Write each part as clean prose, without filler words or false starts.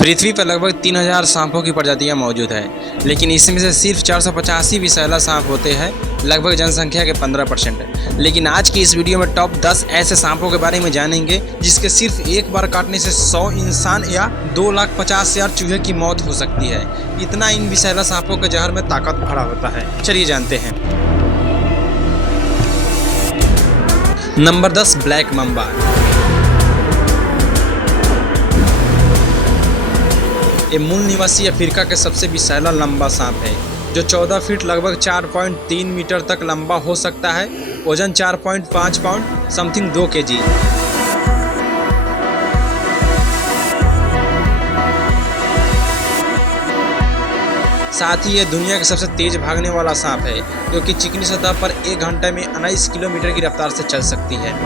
पृथ्वी पर लगभग 3000 सांपों की प्रजातियां मौजूद है, लेकिन इसमें से सिर्फ 485 विषैला सांप होते हैं, लगभग जनसंख्या के 15%। लेकिन आज की इस वीडियो में टॉप 10 ऐसे सांपों के बारे में जानेंगे जिसके सिर्फ एक बार काटने से 100 इंसान या 2,50,000 चूहे की मौत हो सकती है। इतना इन विषैला सांपों के जहर में ताकत भरा होता है। चलिए जानते हैं। Number 10, black Mamba. ये मूल निवासी अफ्रीका के सबसे विषैला लंबा सांप है, जो 14 फीट लगभग 4.3 मीटर तक लंबा हो सकता है। वजन 4.5 पाउंड समथिंग 2 kg। साथ ही ये दुनिया के सबसे तेज भागने वाला सांप है, जो कि चिकनी सतह पर 1 घंटे में 19 किलोमीटर की रफ्तार से चल सकती है।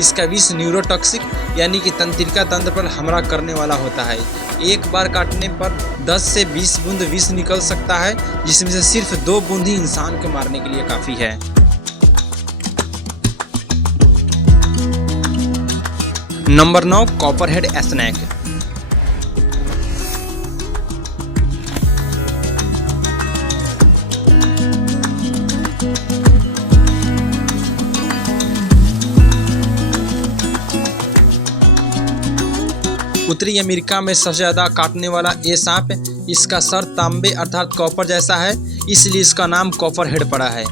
इसका विष न्यूरोटॉक्सिक यानी कि तंत्रिका तंत्र पर हमला करने वाला होता है। एक बार काटने पर 10 से 20 बूंद विष निकल सकता है, जिसमें से सिर्फ 2 बूंद ही इंसान को मारने के लिए काफी है। Number 9, copperhead snake. उत्तरी अमेरिका में सबसे ज़्यादा काटने वाला ये सांप, इसका सर तांबे अर्थात कॉपर जैसा है, इसलिए इसका नाम कॉपरहेड पड़ा है।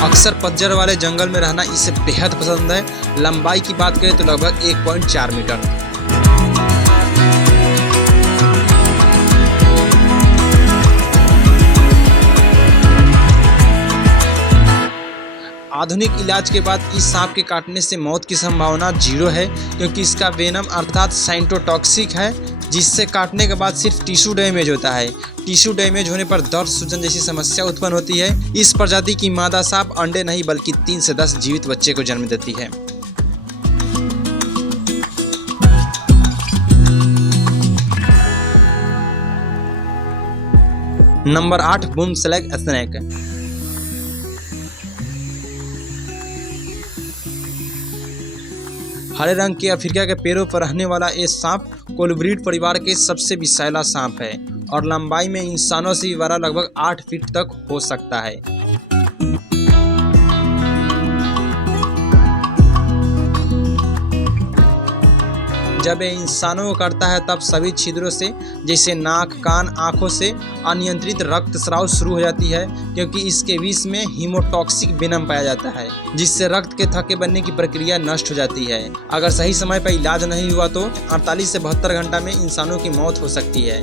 अक्सर पतझड़ वाले जंगल में रहना इसे बेहद पसंद है। लंबाई की बात करें तो लगभग 1.4 मीटर। आधुनिक इलाज के बाद इस सांप के काटने से मौत की संभावना 0 है, क्योंकि इसका वेनम अर्थात साइटोटॉक्सिक है, जिससे काटने के बाद सिर्फ टिश्यू डैमेज होता है। टिश्यू डैमेज होने पर दर्द, सूजन जैसी समस्या उत्पन्न होती है। इस प्रजाति की मादा सांप अंडे नहीं बल्कि 3 से 10 जीवित बच्चे को जन्म देती है। Number 8, बूमस्लैग snake. हरे रंग के अफ्रीका के पेड़ों पर रहने वाला ये सांप कोलब्रीड परिवार के सबसे विषैला सांप है और लंबाई में इंसानों से भी बड़ा लगभग 8 फीट तक हो सकता है। जब ये इंसानों को काटता है तब सभी छिद्रों से, जैसे नाक, कान, आंखों से अनियंत्रित रक्तस्राव शुरू हो जाती है, क्योंकि इसके विष में हीमोटॉक्सिक वेनम पाया जाता है, जिससे रक्त के थक्के बनने की प्रक्रिया नष्ट हो जाती है। अगर सही समय पर इलाज नहीं हुआ तो 48 से 72 घंटा में इंसानों की मौत हो सकती है।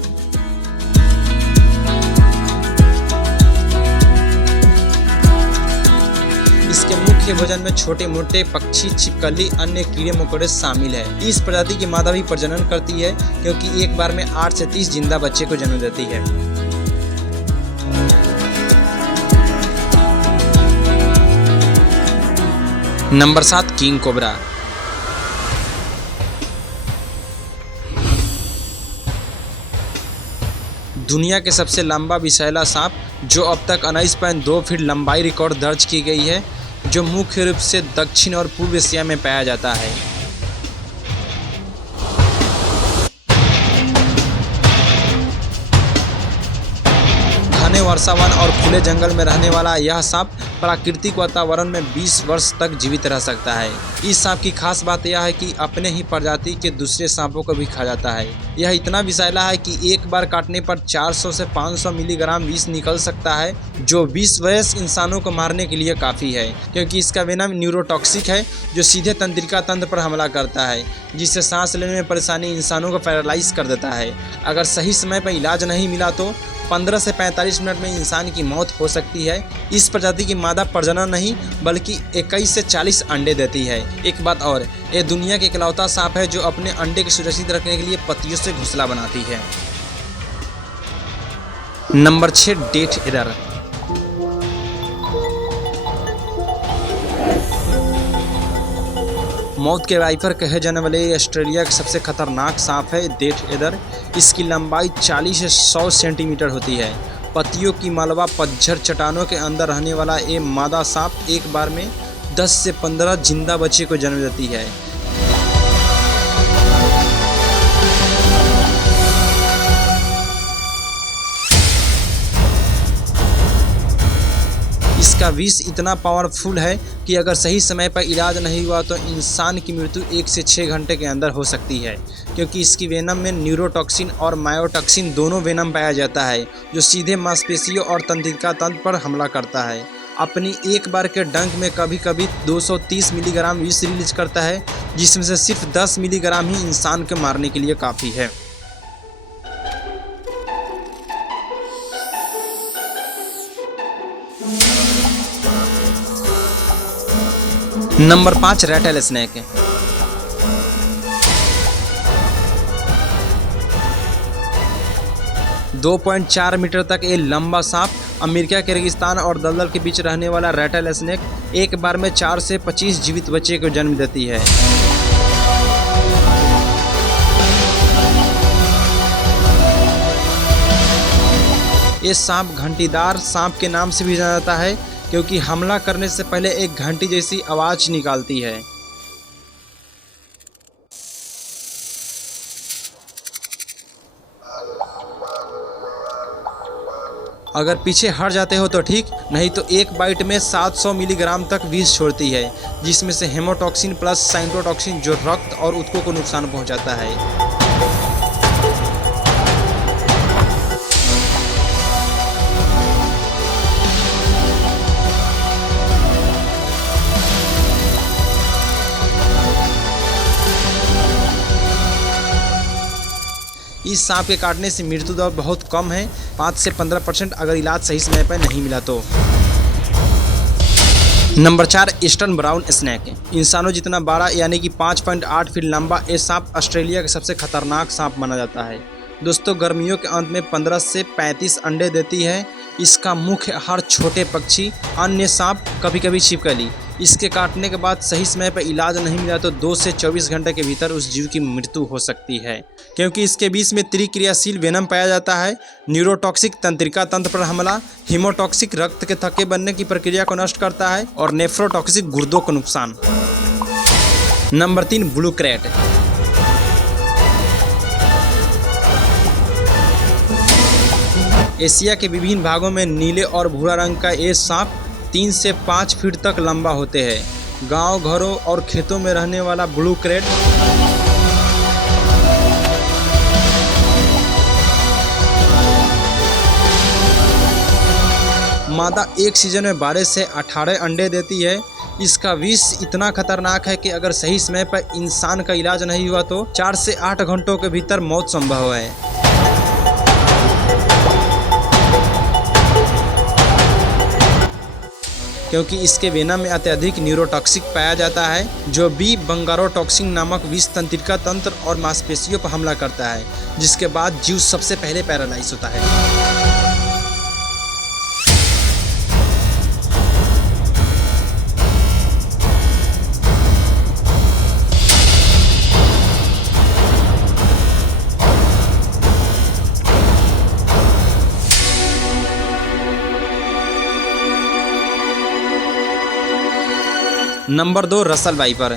इसके मुख्य भोजन में छोटे मोटे पक्षी, छिपकली, अन्य कीड़े मकोड़े शामिल है। इस प्रजाति की मादा भी प्रजनन करती है, क्योंकि एक बार में 8 से 30 जिंदा बच्चे को जन्म देती है। Number 7, king cobra. दुनिया के सबसे लंबा विषैला सांप, जो अब तक 19.2 फीट लंबाई रिकॉर्ड दर्ज की गई है, जो मुख्य रूप से दक्षिण और पूर्व एशिया में पाया जाता है। घने वर्षावन और खुले जंगल में रहने वाला यह सांप प्राकृतिक वातावरण में 20 वर्ष तक जीवित रह सकता है। इस सांप की खास बात यह है कि अपने ही प्रजाति के दूसरे सांपों को भी खा जाता है। यह इतना विषैला है कि एक बार काटने पर 400 से 500 मिलीग्राम विष निकल सकता है, जो 20 वयस्क इंसानों को मारने के लिए काफ़ी है, क्योंकि इसका वेनम न्यूरोटॉक्सिक है, जो सीधे तंत्रिका तंत्र पर हमला करता है, जिससे सांस लेने में परेशानी, इंसानों को पैरालाइज कर देता है। अगर सही समय पर इलाज नहीं मिला तो 15 से 45 मिनट में इंसान की मौत हो सकती है। इस प्रजाति की मादा प्रजनन नहीं बल्कि 21 से 40 अंडे देती है। एक बात और, ये दुनिया के इकलौता सांप है जो अपने अंडे को सुरक्षित रखने के लिए पत्तियों से घोंसला बनाती है। Number 6, death adder. मौत के वाइपर कहे जाने वाले ऑस्ट्रेलिया का सबसे खतरनाक सांप है डेथ एडर। इसकी लंबाई 40 से 100 सेंटीमीटर होती है पत्तियों की मालवा पतझड़ चट्टानों के अंदर रहने वाला ये मादा सांप एक बार में 10 से 15 जिंदा बच्चे को जन्म देती है। इसका विष इतना पावरफुल है कि अगर सही समय पर इलाज नहीं हुआ तो इंसान की मृत्यु 1 से 6 घंटे के अंदर हो सकती है, क्योंकि इसकी वेनम में न्यूरोटॉक्सिन और मायोटॉक्सिन दोनों वेनम पाया जाता है, जो सीधे मांसपेशियों और तंत्रिका तंत्र पर हमला करता है। अपनी एक बार के डंक में कभी कभी 230 मिलीग्राम विष रिलीज करता है, जिसमें से सिर्फ 10 मिलीग्राम ही इंसान को मारने के लिए काफ़ी है। Number 5 rattle snake. 2.4 मीटर तक ये लंबा सांप अमेरिका के रेगिस्तान और दलदल के बीच रहने वाला रैटल स्नेक एक बार में 4 से 25 जीवित बच्चे को जन्म देती है। ये सांप घंटीदार सांप के नाम से भी जाना जाता है, क्योंकि हमला करने से पहले एक घंटी जैसी आवाज निकालती है। अगर पीछे हट जाते हो तो ठीक, नहीं तो एक बाइट में 700 मिलीग्राम तक विष छोड़ती है, जिसमें से हेमोटॉक्सिन प्लस साइटोटॉक्सिन जो रक्त और ऊतकों को नुकसान पहुंचाता है। इस सांप के काटने से मृत्यु दर बहुत कम है, 5 से 15% अगर इलाज सही समय पर नहीं मिला तो। Number 4 eastern brown snake. इंसानों जितना बड़ा यानी कि 5.8 फीट लंबा ये सांप ऑस्ट्रेलिया का सबसे खतरनाक सांप माना जाता है। दोस्तों, गर्मियों के अंत में 15 से 35 अंडे देती है। इसका मुख्य आहार छोटे पक्षी, अन्य सांप, कभी कभी छिपकली। इसके काटने के बाद सही समय पर इलाज नहीं मिला तो 2 से 24 घंटे के भीतर उस जीव की मृत्यु हो सकती है, क्योंकि इसके बीच में त्रिक्रियाशील वेनम पाया जाता है। न्यूरोटॉक्सिक तंत्रिका तंत्र पर हमला, हीमोटॉक्सिक रक्त के थक्के बनने की प्रक्रिया को नष्ट करता है और नेफ्रोटॉक्सिक गुर्दों को नुकसान। Number 3 blue crate. एशिया के विभिन्न भागों में नीले और भूरा रंग का ये सांप 3 से 5 फीट तक लंबा होते हैं। गांव, घरों और खेतों में रहने वाला ब्लू क्रेट मादा एक सीजन में 12 से 18 अंडे देती है। इसका विष इतना खतरनाक है कि अगर सही समय पर इंसान का इलाज नहीं हुआ तो 4 से 8 घंटों के भीतर मौत संभव है। क्योंकि इसके वेनम में अत्यधिक न्यूरोटॉक्सिक पाया जाता है, जो बी बंगारोटॉक्सिन नामक विष तंत्रिका तंत्र और मांसपेशियों पर हमला करता है, जिसके बाद जीव सबसे पहले पैरालाइज होता है। Number 2 Russell viper.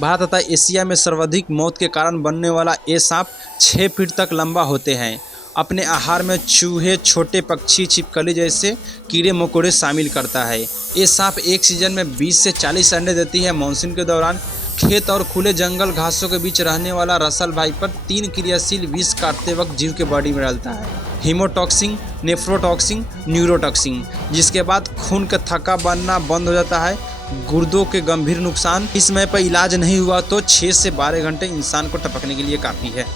भारत तथा एशिया में सर्वाधिक मौत के कारण बनने वाला ये सांप 6 फीट तक लंबा होते हैं। अपने आहार में चूहे, छोटे पक्षी, छिपकली जैसे कीड़े मकोड़े शामिल करता है। ये सांप एक सीजन में 20 से 40 अंडे देती है। मानसून के दौरान खेत और खुले जंगल घासों के बीच रहने वाला रसल वाइपर 3 क्रियाशील विष काटते वक्त जीव के बॉडी में डालता है: हीमोटॉक्सिन, नेफ्रोटॉक्सिन, न्यूरोटॉक्सिन, जिसके बाद खून का थक्का बनना बंद हो जाता है, गुर्दों के गंभीर नुकसान। इस समय पर इलाज नहीं हुआ तो 6 से 12 घंटे इंसान को टपकने के लिए काफ़ी है।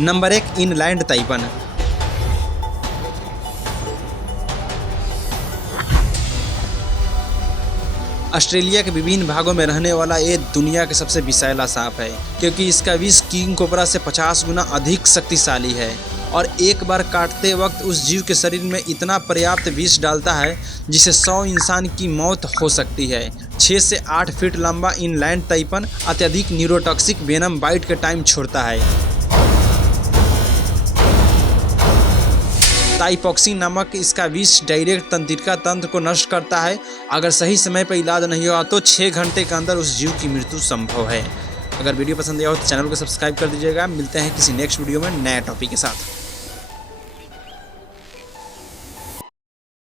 Number 1 inland taipan. ऑस्ट्रेलिया के विभिन्न भागों में रहने वाला ये दुनिया का सबसे विषैला सांप है, क्योंकि इसका विष किंग कोबरा से 50 गुना अधिक शक्तिशाली है और एक बार काटते वक्त उस जीव के शरीर में इतना पर्याप्त विष डालता है जिससे 100 इंसान की मौत हो सकती है। 6 से 8 फीट लंबा इनलैंड तैपन अत्यधिक न्यूरोटॉक्सिक वेनम बाइट के टाइम छोड़ता है। टाइफॉक्सिन नामक इसका विष डायरेक्ट तंत्रिका तंत्र को नष्ट करता है। अगर सही समय पर इलाज नहीं हुआ तो 6 घंटे के अंदर उस जीव की मृत्यु संभव है। अगर वीडियो पसंद आया हो तो चैनल को सब्सक्राइब कर दीजिएगा। मिलते हैं किसी नेक्स्ट वीडियो में नए टॉपिक के साथ।